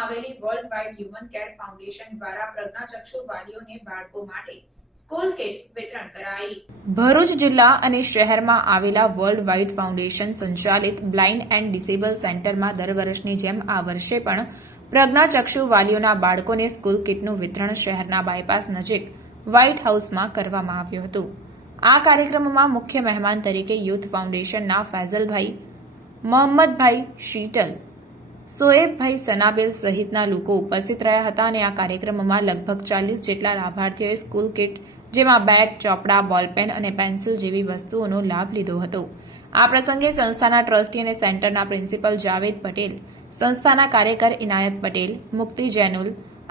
આવેલી world wide human care foundation દ્વારા પ્રજ્ઞાચક્ષુ વાલીઓને બાળકો માટે ભરૂચ જિલ્લા અને શહેરમાં આવેલા વર્લ્ડ વાઇડ ફાઉન્ડેશન સંચાલિત બ્લાઇન્ડ એન્ડ ડિસેબલ સેન્ટરમાં દર વર્ષની જેમ આ વર્ષે પણ પ્રજ્ઞાચક્ષુ વાલીઓના બાળકોને સ્કૂલ કિટનું વિતરણ શહેરના બાયપાસ નજીક વ્હાઇટ હાઉસમાં કરવામાં આવ્યું હતું. આ કાર્યક્રમમાં મુખ્ય મહેમાન તરીકે યુથ ફાઉન્ડેશનના ફૈઝલભાઈ મોહમ્મદભાઈ શીટલ સોએબભાઈ સનાબેલ સહિતના લોકો ઉપસ્થિત રહ્યા હતા અને આ કાર્યક્રમમાં લગભગ ચાલીસ જેટલા લાભાર્થીઓએ સ્કૂલ કિટ જેમાં બેગ, ચોપડા, બોલપેન અને પેન્સિલ જેવી વસ્તુઓનો લાભ લીધો હતો. આ પ્રસંગે સંસ્થાના ટ્રસ્ટી અને સેન્ટરના પ્રિન્સિપલ જાવેદ પટેલ, સંસ્થાના કાર્યકર ઇનાયત પટેલ, મુક્તિ જૈનુલ,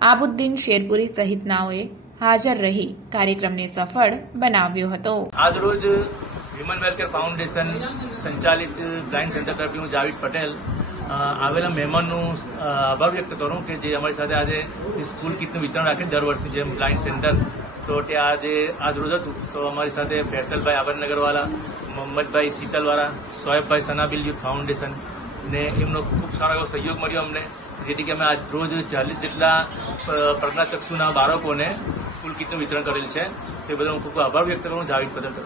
આબુદ્દીન શેરપુરી સહિતનાઓએ હાજર રહી કાર્યક્રમને સફળ બનાવ્યો હતો. આજરોજ હ્યુમન વેલફેર ફાઉન્ડેશન સંચાલિત બ્લાઇન્ડ સેન્ટર તરફથી હું જાવીદ પટેલ આવેલા મહેમાનનું આભાર વ્યક્ત કરું કે જે અમારી સાથે આજે સ્કૂલ કિટનું વિતરણ રાખે દર વર્ષની જેમ બ્લાઇન્ડ સેન્ટર. તો ત્યાં આજે, આજ રોજ હતું. તો અમારી સાથે ફેસલભાઈ આબરનગરવાલા મોહમ્મદભાઈ શીતલવાળા સોએબભાઈ સનાબિલ યુથ ફાઉન્ડેશન ને એમનો ખૂબ સારો એવો સહયોગ મળ્યો અમને, જેથી કે અમે આજ રોજ ચાલીસ જેટલા પ્રજ્ઞાચક્ષુના બાળકોને સ્કૂલ કિટનું વિતરણ કરેલ છે. તે બદલ હું ખૂબ આભાર વ્યક્ત કરું જાવીદ બદલ